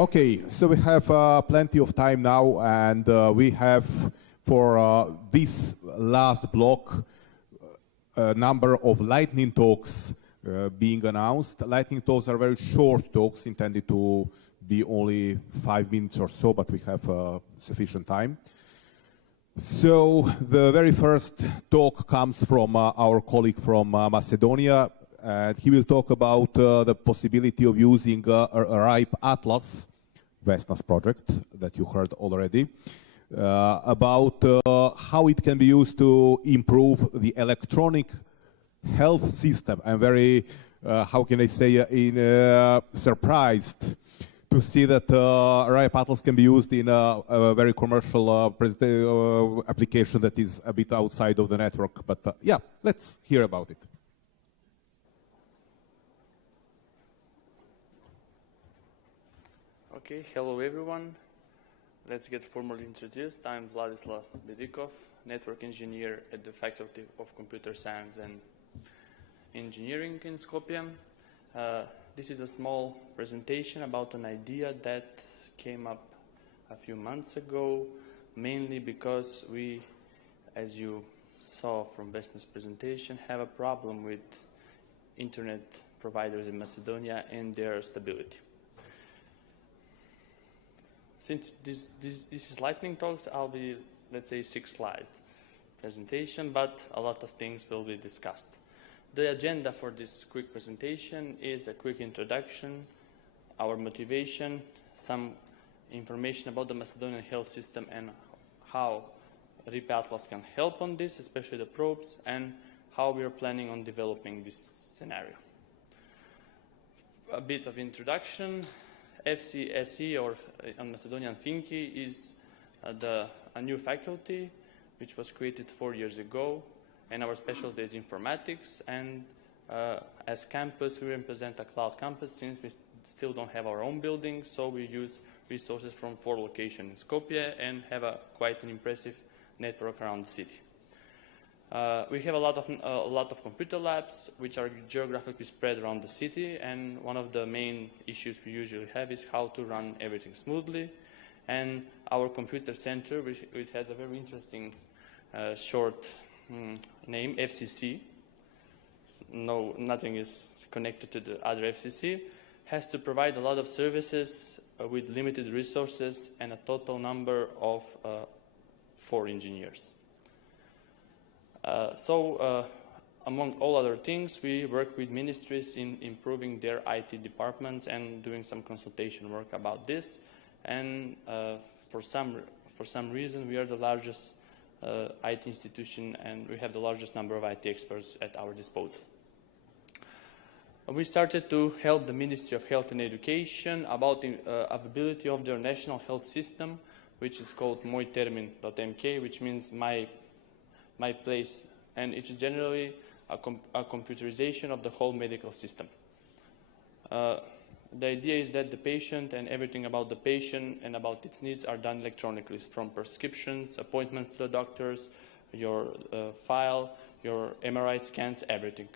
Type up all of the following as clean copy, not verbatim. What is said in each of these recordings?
Okay, so we have plenty of time now, and we have for this last block a number of lightning talks being announced. Lightning talks are very short talks intended to be only 5 minutes or so, but we have sufficient time. So the very first talk comes from our colleague from Macedonia, and he will talk about the possibility of using a RIPE Atlas, Vesna's project that you heard already, about how it can be used to improve the electronic health system. I'm very, how can I say, surprised to see that RIPE Atlas can be used in a very commercial application that is a bit outside of the network. But yeah, let's hear about it. Okay, hello everyone. Let's get formally introduced. I'm Vladislav Bedikov, network engineer at the Faculty of Computer Science and Engineering in Skopje. This is a small presentation about an idea that came up a few months ago, mainly because we, as you saw from Vesna's presentation, have a problem with internet providers in Macedonia and their stability. Since this is lightning talks, I'll be, let's say, 6-slide presentation, but a lot of things will be discussed. The agenda for this quick presentation is a quick introduction, our motivation, some information about the Macedonian health system and how RIPE Atlas can help on this, especially the probes, and how we are planning on developing this scenario. A bit of introduction. SEE, or on Macedonian Finki, is a new faculty which was created 4 years ago, and our specialty is informatics. And as campus, we represent a cloud campus since we still don't have our own building, so we use resources from 4 locations in Skopje and have quite an impressive network around the city. We have a lot of computer labs which are geographically spread around the city, and one of the main issues we usually have is how to run everything smoothly. And our computer center, which has a very interesting short name, FCC, no, nothing is connected to the other FCC, has to provide a lot of services with limited resources and a total number of 4 engineers. Among all other things, we work with ministries in improving their IT departments and doing some consultation work about this. And for some reason, we are the largest IT institution, and we have the largest number of IT experts at our disposal. We started to help the Ministry of Health and Education about the availability of their national health system, which is called moitermin.mk, which means my place, and it's generally a computerization of the whole medical system. The idea is that the patient and everything about the patient and about its needs are done electronically, from prescriptions, appointments to the doctors, your file, your MRI scans, everything.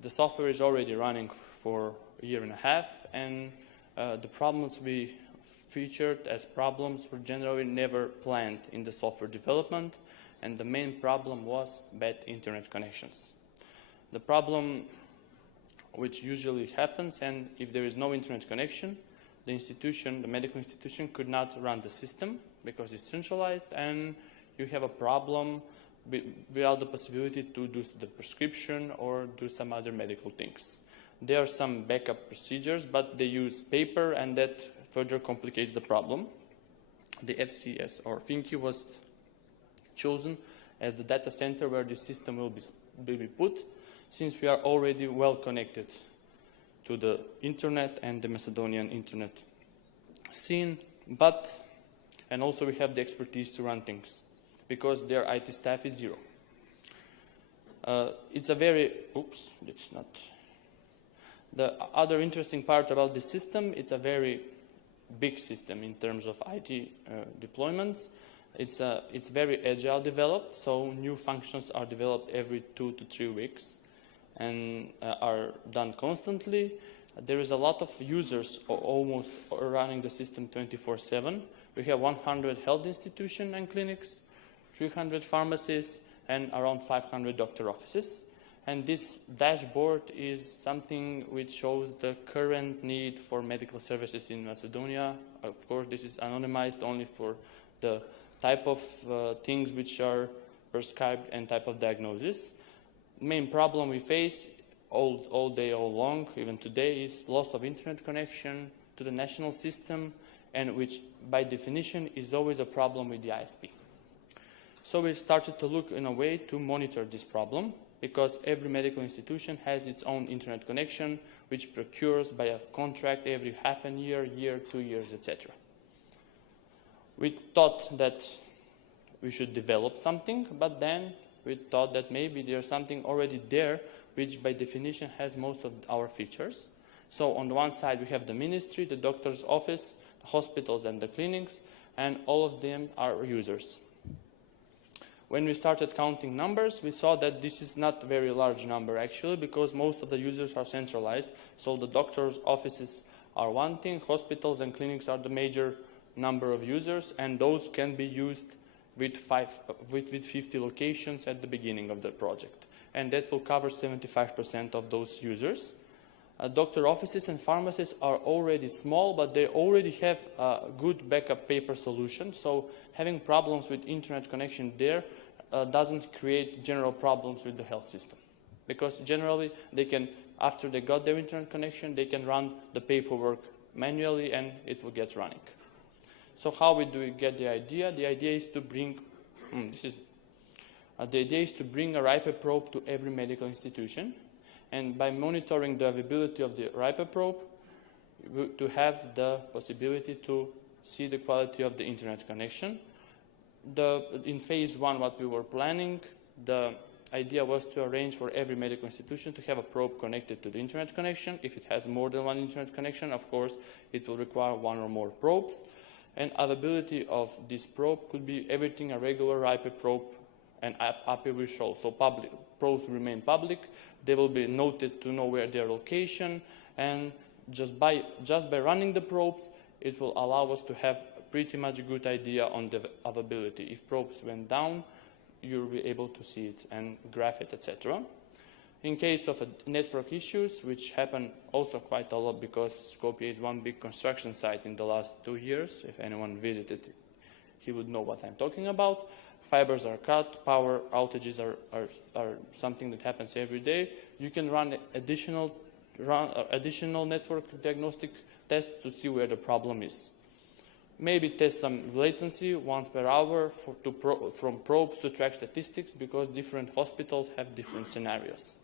The software is already running for a year and a half, and the problems we featured as problems were generally never planned in the software development. And the main problem was bad internet connections. The problem which usually happens, and if there is no internet connection, the medical institution could not run the system because it's centralized, and you have a problem without the possibility to do the prescription or do some other medical things. There are some backup procedures, but they use paper, and that further complicates the problem. The FCS, or Finki, was chosen as the data center where the system will be put, since we are already well connected to the internet and the Macedonian internet scene, and also we have the expertise to run things, because their IT staff is 0. It's a very, the other interesting part about this system, it's a very big system in terms of IT deployments. It's very agile developed, so new functions are developed every 2 to 3 weeks and are done constantly. There is a lot of users almost running the system 24/7. We have 100 health institutions and clinics, 300 pharmacies, and around 500 doctor offices. And this dashboard is something which shows the current need for medical services in Macedonia. Of course, this is anonymized only for the type of things which are prescribed and type of diagnosis. Main problem we face all day, all long, even today, is loss of internet connection to the national system, and which by definition is always a problem with the ISP. So we started to look in a way to monitor this problem, because every medical institution has its own internet connection, which procures by a contract every half a year, 2 years, etc. We thought that we should develop something, but then we thought that maybe there's something already there which by definition has most of our features. So on the one side we have the ministry, the doctor's office, the hospitals and the clinics, and all of them are users. When we started counting numbers, we saw that this is not a very large number actually, because most of the users are centralized. So the doctor's offices are one thing, hospitals and clinics are the major number of users, and those can be used with 50 locations at the beginning of the project. And that will cover 75% of those users. Doctor offices and pharmacies are already small, but they already have a good backup paper solution. So having problems with internet connection there doesn't create general problems with the health system. Because generally they can, after they got their internet connection, they can run the paperwork manually and it will get running. So how do we get the idea? The idea is to bring, the idea is to bring a RIPE probe to every medical institution, and by monitoring the availability of the RIPE probe, to have the possibility to see the quality of the internet connection. In phase 1, what we were planning, the idea was to arrange for every medical institution to have a probe connected to the internet connection. If it has more than one internet connection, of course, it will require one or more probes. And availability of this probe could be everything a regular RIPE probe and API will show. So public probes remain public. They will be noted to know where their location, and just by running the probes, it will allow us to have pretty much a good idea on the availability. If probes went down, you'll be able to see it and graph it, etc. In case of network issues, which happen also quite a lot because Skopje is one big construction site in the last 2 years. If anyone visited, he would know what I'm talking about. Fibers are cut, power outages are something that happens every day. You can run additional network diagnostic tests to see where the problem is. Maybe test some latency once per hour from probes to track statistics, because different hospitals have different scenarios.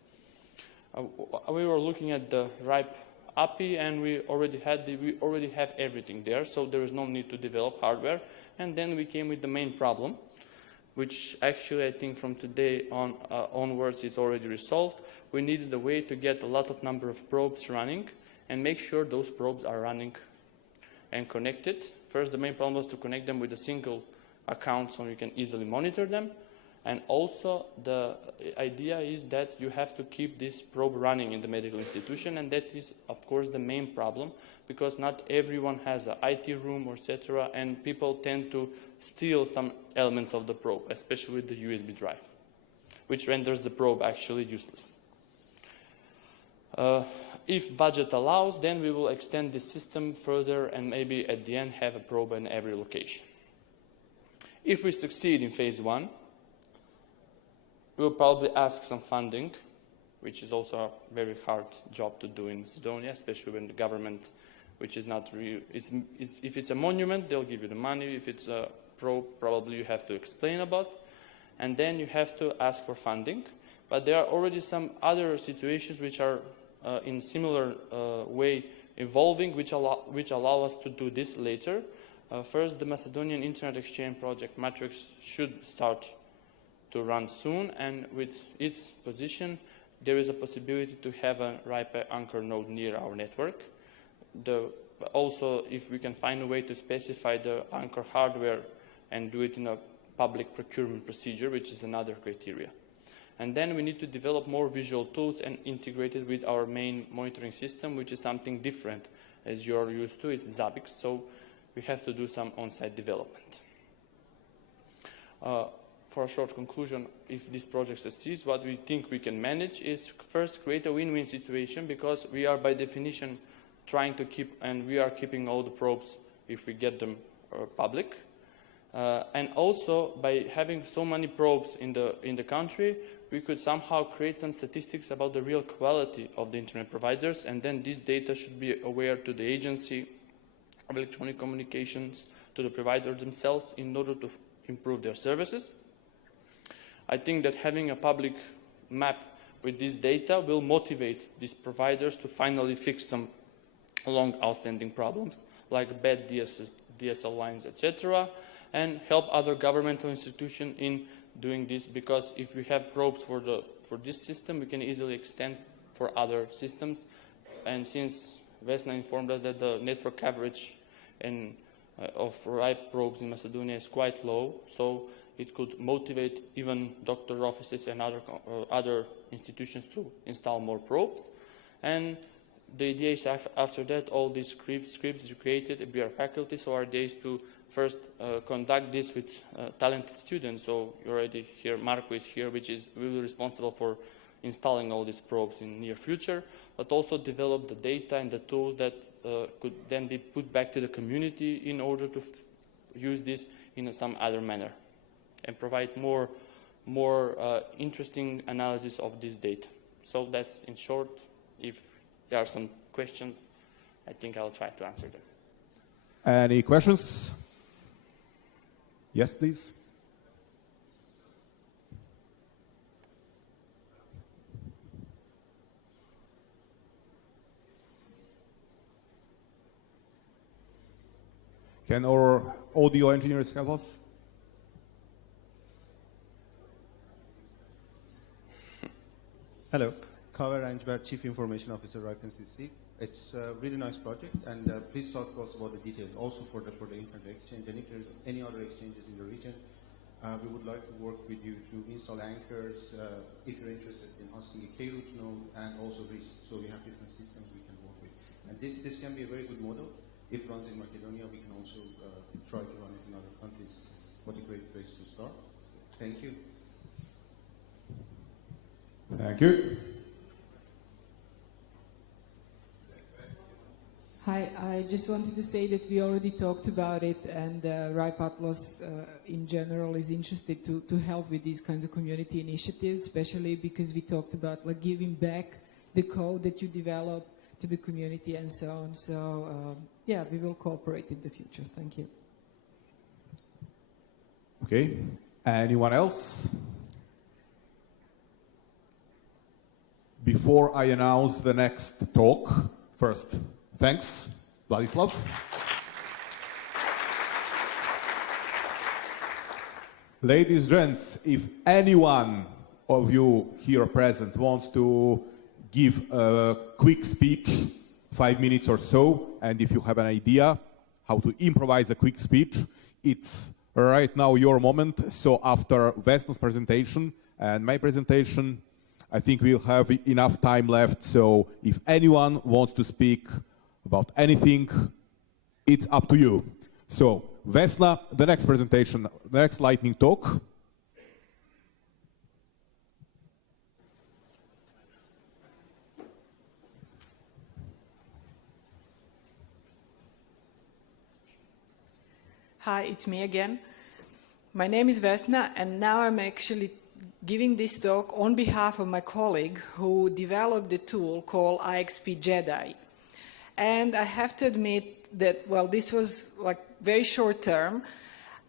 We were looking at the RIPE API, and we already have everything there, so there is no need to develop hardware. And then we came with the main problem, which actually I think from today onwards is already resolved. We needed a way to get a lot of number of probes running and make sure those probes are running and connected. First, the main problem was to connect them with a single account so you can easily monitor them. And also the idea is that you have to keep this probe running in the medical institution, and that is of course the main problem, because not everyone has an IT room or etc., and people tend to steal some elements of the probe, especially with the USB drive, which renders the probe actually useless. If budget allows, then we will extend the system further and maybe at the end have a probe in every location. If we succeed in phase 1, we will probably ask some funding, which is also a very hard job to do in Macedonia, especially when the government, which is not real, if it's a monument, they'll give you the money. If it's a probe, probably you have to explain about, and then you have to ask for funding. But there are already some other situations which are in similar way evolving, which allow us to do this later. First, the Macedonian Internet Exchange project Matrix should start to run soon, and with its position, there is a possibility to have a RIPE anchor node near our network. Also, if we can find a way to specify the anchor hardware and do it in a public procurement procedure, which is another criteria. And then we need to develop more visual tools and integrate it with our main monitoring system, which is something different as you're used to. It's Zabbix, so we have to do some on-site development. For a short conclusion, if this project succeeds, what we think we can manage is first create a win-win situation, because we are by definition trying to keep, and we are keeping all the probes if we get them public. And also, by having so many probes in the country, we could somehow create some statistics about the real quality of the internet providers, and then this data should be aware to the agency of electronic communications, to the providers themselves, in order to improve their services. I think that having a public map with this data will motivate these providers to finally fix some long outstanding problems, like bad DSL lines, etc., and help other governmental institutions in doing this, because if we have probes for this system, we can easily extend for other systems. And since Vesna informed us that the network coverage of RIPE probes in Macedonia is quite low, so it could motivate even doctor offices and other institutions to install more probes. And the idea is after that, all these scripts you created, we are faculty, so our idea is to first conduct this with talented students. So you already hear Marco is here, which is really responsible for installing all these probes in the near future, but also develop the data and the tools that could then be put back to the community in order to use this in some other manner and provide more interesting analysis of this data. So that's in short. If there are some questions, I think I'll try to answer them. Any questions? Yes, please. Can our audio engineers help us? Hello, Kaveh Ranjbar, Chief Information Officer, RIPE NCC. It's a really nice project, and please talk to us about the details, also for the internet exchange, and if there's any other exchanges in the region. We would like to work with you to install anchors, if you're interested in hosting a K-root node, and also RIS, so we have different systems we can work with. And this can be a very good model. If it runs in Macedonia, we can also try to run it in other countries. What a great place to start. Thank you. Thank you. Hi, I just wanted to say that we already talked about it, and RIPE Atlas in general is interested to help with these kinds of community initiatives, especially because we talked about like giving back the code that you develop to the community and so on. So yeah, we will cooperate in the future. Thank you. Okay. Anyone else? Before I announce the next talk, first, thanks, Vladislav. Ladies and gents, if anyone of you here present wants to give a quick speech, 5 minutes or so, and if you have an idea how to improvise a quick speech, it's right now your moment. So after Vesna's presentation and my presentation, I think we'll have enough time left. So if anyone wants to speak about anything, it's up to you. So Vesna, the next presentation, the next lightning talk. Hi, it's me again. My name is Vesna, and now I'm actually giving this talk on behalf of my colleague who developed the tool called IXP Jedi. And I have to admit that, well, this was like very short term.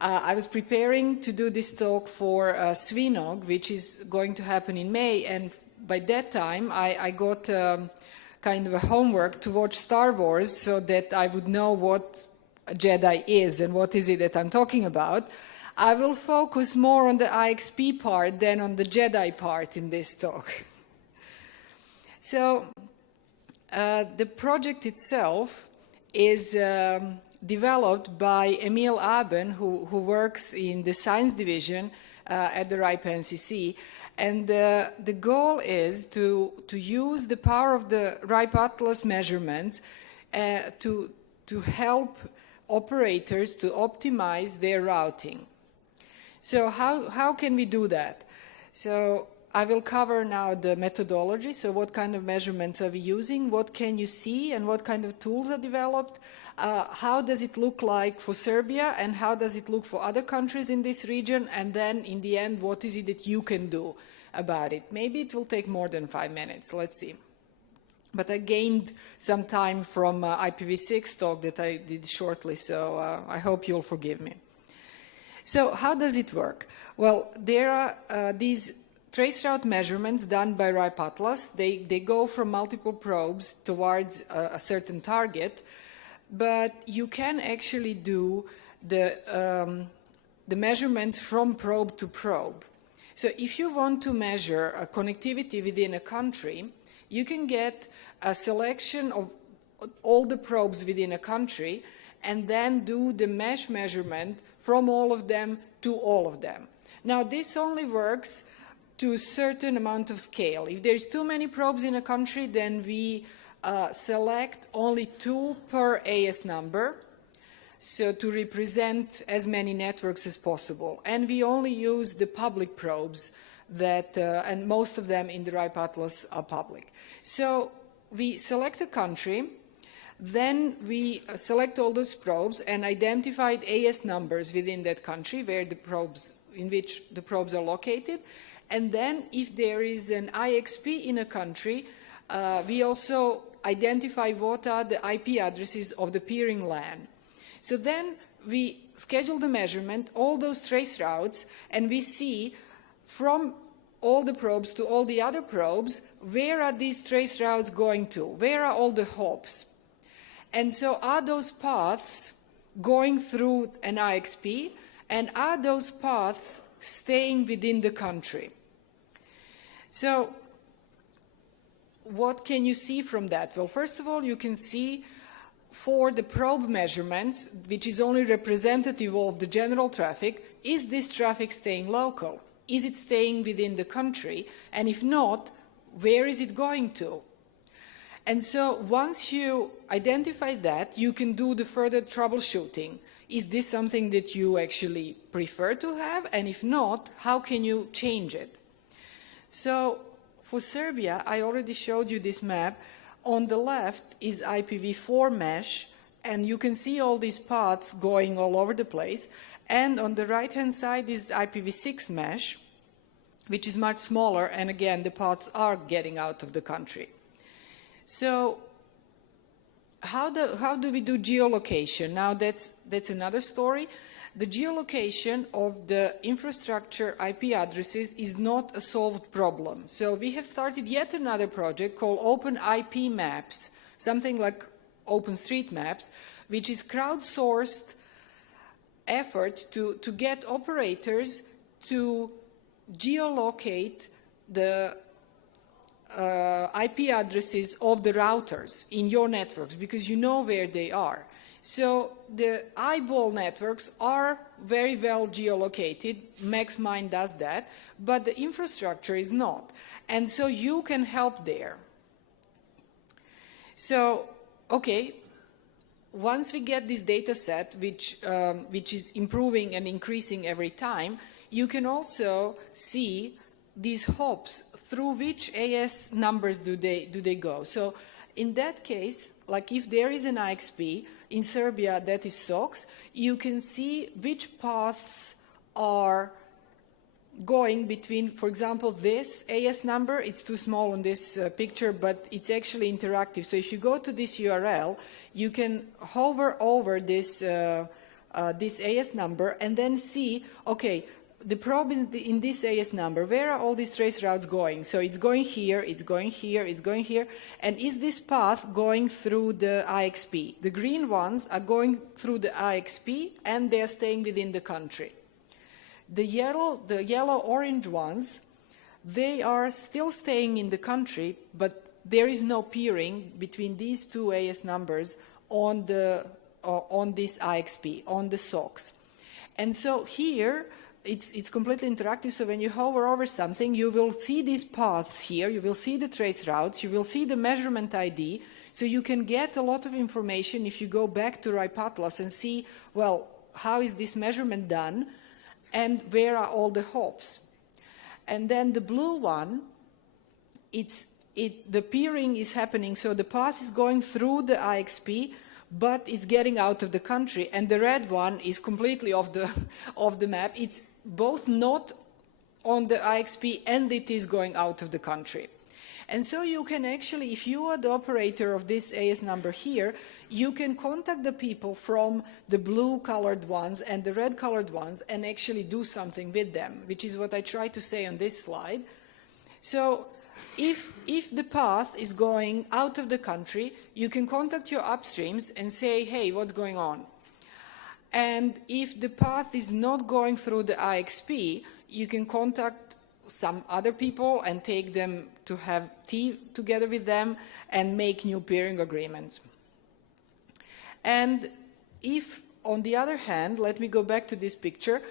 I was preparing to do this talk for SWINOG, which is going to happen in May, and by that time I got kind of a homework to watch Star Wars so that I would know what a Jedi is and what is it that I'm talking about. I will focus more on the IXP part than on the Jedi part in this talk. So the project itself is developed by Emil Aben, who works in the science division at the RIPE NCC. And the goal is to use the power of the RIPE Atlas measurements to help operators to optimize their routing. So how can we do that? So I will cover now the methodology. So what kind of measurements are we using? What can you see and what kind of tools are developed? How does it look like for Serbia and how does it look for other countries in this region? And then in the end, what is it that you can do about it? Maybe it will take more than 5 minutes. Let's see. But I gained some time from IPv6 talk that I did shortly, so I hope you'll forgive me. So how does it work? Well, there are these traceroute measurements done by RIPE Atlas. They go from multiple probes towards a certain target, but you can actually do the measurements from probe to probe. So if you want to measure a connectivity within a country, you can get a selection of all the probes within a country and then do the mesh measurement from all of them to all of them. Now, this only works to a certain amount of scale. If there's too many probes in a country, then we select only 2 per AS number, so to represent as many networks as possible. And we only use the public probes that, and most of them in the RIPE Atlas are public. So we select a country, then we select all those probes and identified AS numbers within that country where the probes, in which the probes are located. And then if there is an IXP in a country, we also identify what are the IP addresses of the peering LAN. So then we schedule the measurement, all those trace routes, and we see from all the probes to all the other probes, where are these trace routes going to? Where are all the hops? And so are those paths going through an IXP, and are those paths staying within the country? So what can you see from that? Well, first of all, you can see for the probe measurements, which is only representative of the general traffic, is this traffic staying local? Is it staying within the country? And if not, where is it going to? And so once you identify that, you can do the further troubleshooting. Is this something that you actually prefer to have? And if not, how can you change it? So for Serbia, I already showed you this map. On the left is IPv4 mesh, and you can see all these paths going all over the place. And on the right-hand side is IPv6 mesh, which is much smaller, and again, the paths are getting out of the country. So how do we do geolocation? Now, that's another story. The geolocation of the infrastructure IP addresses is not a solved problem. So we have started yet another project called Open IP Maps, something like OpenStreetMaps, which is crowdsourced effort to get operators to geolocate the IP addresses of the routers in your networks because you know where they are. So the eyeball networks are very well geolocated. MaxMind does that, but the infrastructure is not. And so you can help there. So, okay, once we get this data set, which is improving and increasing every time, you can also see these hops through which AS numbers do they go. So in that case, like if there is an IXP, in Serbia that is SOX, you can see which paths are going between, for example, this AS number. It's too small on this picture, but it's actually interactive. So if you go to this URL, you can hover over this, this AS number and then see, okay, the probe is in this AS number. Where are all these trace routes going? So it's going here, it's going here, it's going here. And is this path going through the IXP? The green ones are going through the IXP and they're staying within the country. The yellow-orange ones, they are still staying in the country, but there is no peering between these two AS numbers on this IXP, on the SOX. And so here, it's completely interactive, so when you hover over something, you will see these paths here, you will see the trace routes, you will see the measurement ID, so you can get a lot of information if you go back to RIPE Atlas and see, well, how is this measurement done, and where are all the hops. And then the blue one, the peering is happening, so the path is going through the IXP, but it's getting out of the country, and the red one is completely off the map. It's both not on the IXP and it is going out of the country. And so you can actually, if you are the operator of this AS number here, you can contact the people from the blue-colored ones and the red-colored ones and actually do something with them, which is what I try to say on this slide. So if the path is going out of the country, you can contact your upstreams and say, hey, what's going on? And if the path is not going through the IXP, you can contact some other people and take them to have tea together with them and make new peering agreements. And if, on the other hand, let me go back to this picture,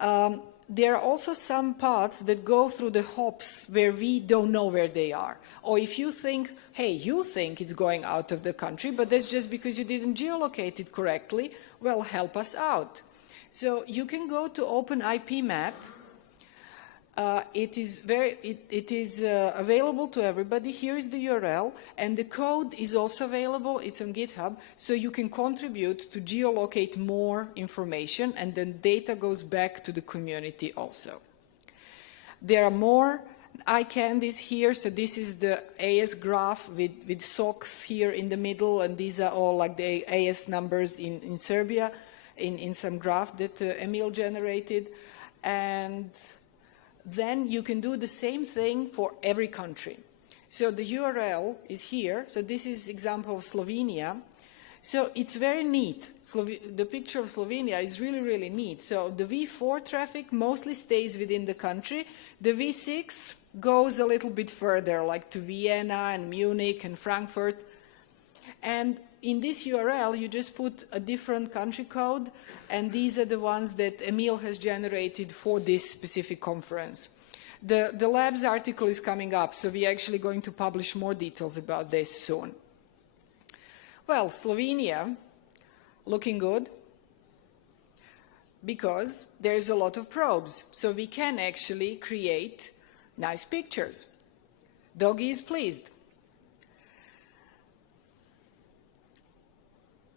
there are also some paths that go through the hops where we don't know where they are. Or if you think, hey, you think it's going out of the country, but that's just because you didn't geolocate it correctly, well, help us out. So you can go to OpenIPMap. It is available to everybody. Here is the URL, and the code is also available. It's on GitHub, so you can contribute to geolocate more information, and then data goes back to the community also. There are more eye candies here. So this is the AS graph with socks here in the middle, and these are all like the AS numbers in Serbia, in some graph that Emil generated. And then you can do the same thing for every country. So the URL is here. So this is example of Slovenia. So it's very neat. The picture of Slovenia is really, really neat. So the V4 traffic mostly stays within the country. The V6 goes a little bit further, like to Vienna and Munich and Frankfurt. And in this URL, you just put a different country code, and these are the ones that Emil has generated for this specific conference. The labs article is coming up, so we're actually going to publish more details about this soon. Well, Slovenia, looking good, because there's a lot of probes, so we can actually create nice pictures. Doggy is pleased.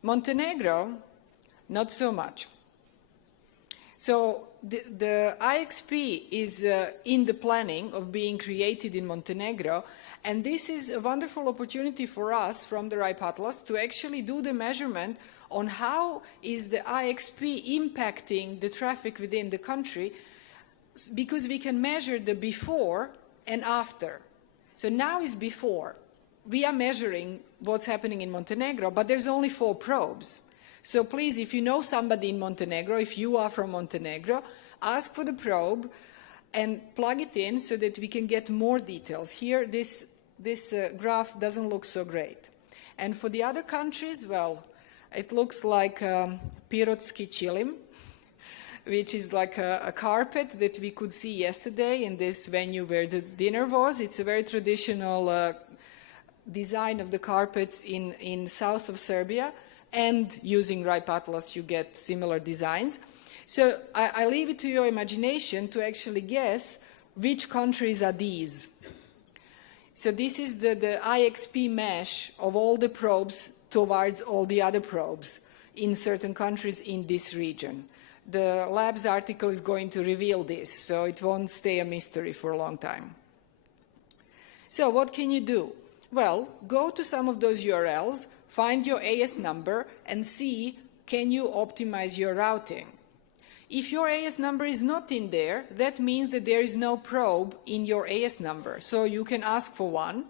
Montenegro, not so much. So the IXP is in the planning of being created in Montenegro, and this is a wonderful opportunity for us from the RIPE Atlas to actually do the measurement on how is the IXP impacting the traffic within the country, because we can measure the before and after. So now is before. We are measuring what's happening in Montenegro, but there's only 4 probes. So please, if you know somebody in Montenegro, if you are from Montenegro, ask for the probe and plug it in so that we can get more details. Here, this graph doesn't look so great. And for the other countries, well, it looks like Pirotski Chilim, which is like a carpet that we could see yesterday in this venue where the dinner was. It's a very traditional design of the carpets in south of Serbia, and using RIPE Atlas you get similar designs. So I leave it to your imagination to actually guess which countries are these. So this is the IXP mesh of all the probes towards all the other probes in certain countries in this region. The labs article is going to reveal this, so it won't stay a mystery for a long time. So what can you do? Well, go to some of those URLs, find your AS number, and see, can you optimize your routing? If your AS number is not in there, that means that there is no probe in your AS number, so you can ask for one.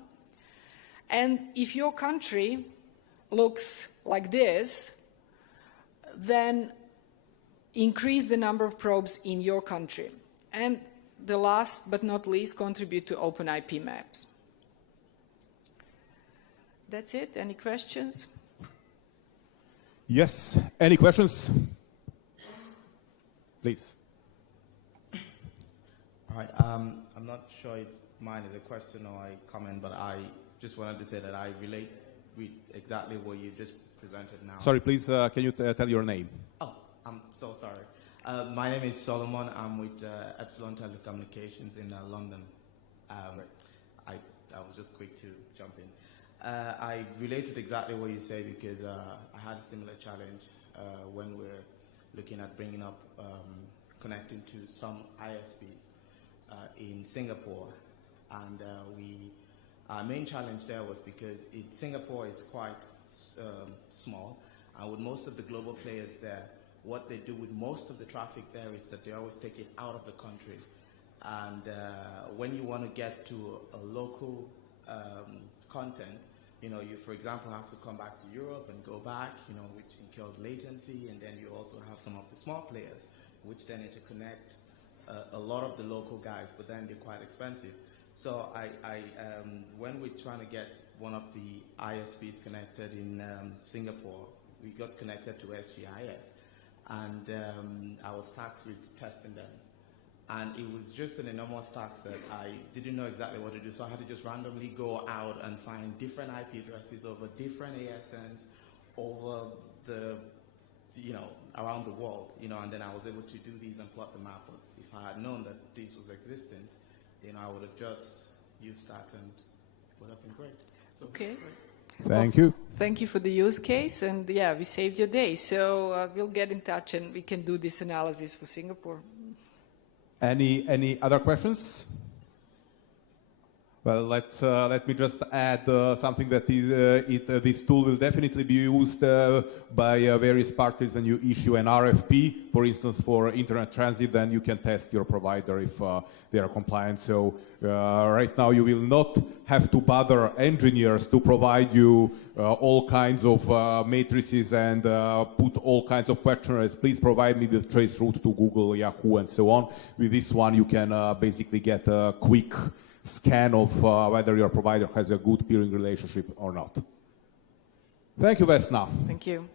And if your country looks like this, then increase the number of probes in your country. And the last but not least, contribute to OpenIPMaps. That's it. Any questions? Yes. Any questions? Please. All right. I'm not sure if mine is a question or a comment, but I just wanted to say that I relate with exactly what you just presented now. Sorry, please, can you tell your name? Oh, I'm so sorry. My name is Solomon. I'm with Epsilon Telecommunications in London. I was just quick to jump in. I related exactly what you say because I had a similar challenge when we're looking at bringing up connecting to some ISPs in Singapore, and our main challenge there was because Singapore is quite small, and with most of the global players there, what they do with most of the traffic there is that they always take it out of the country, and when you want to get to a local content, you know, you, for example, have to come back to Europe and go back, you know, which incurs latency, and then you also have some of the small players, which then interconnect a lot of the local guys, but then they're quite expensive. So when we're trying to get one of the ISPs connected in Singapore, we got connected to SGIS, and I was tasked with testing them. And it was just an enormous task that I didn't know exactly what to do, so I had to just randomly go out and find different IP addresses over different ASNs over the, you know, around the world, you know, and then I was able to do these and plot the map. But if I had known that this was existent, you know, I would have just used that and it would have been great. So okay. Thank you. Thank you for the use case, and yeah, we saved your day. So we'll get in touch and we can do this analysis for Singapore. Any other questions? Well, let me just add something that this tool will definitely be used by various parties when you issue an RFP, for instance, for internet transit. Then you can test your provider if they are compliant. So right now you will not have to bother engineers to provide you all kinds of matrices and put all kinds of questionnaires. Please provide me the trace route to Google, Yahoo, and so on. With this one, you can basically get a quick scan of whether your provider has a good peering relationship or not. Thank you, Vesna. Thank you.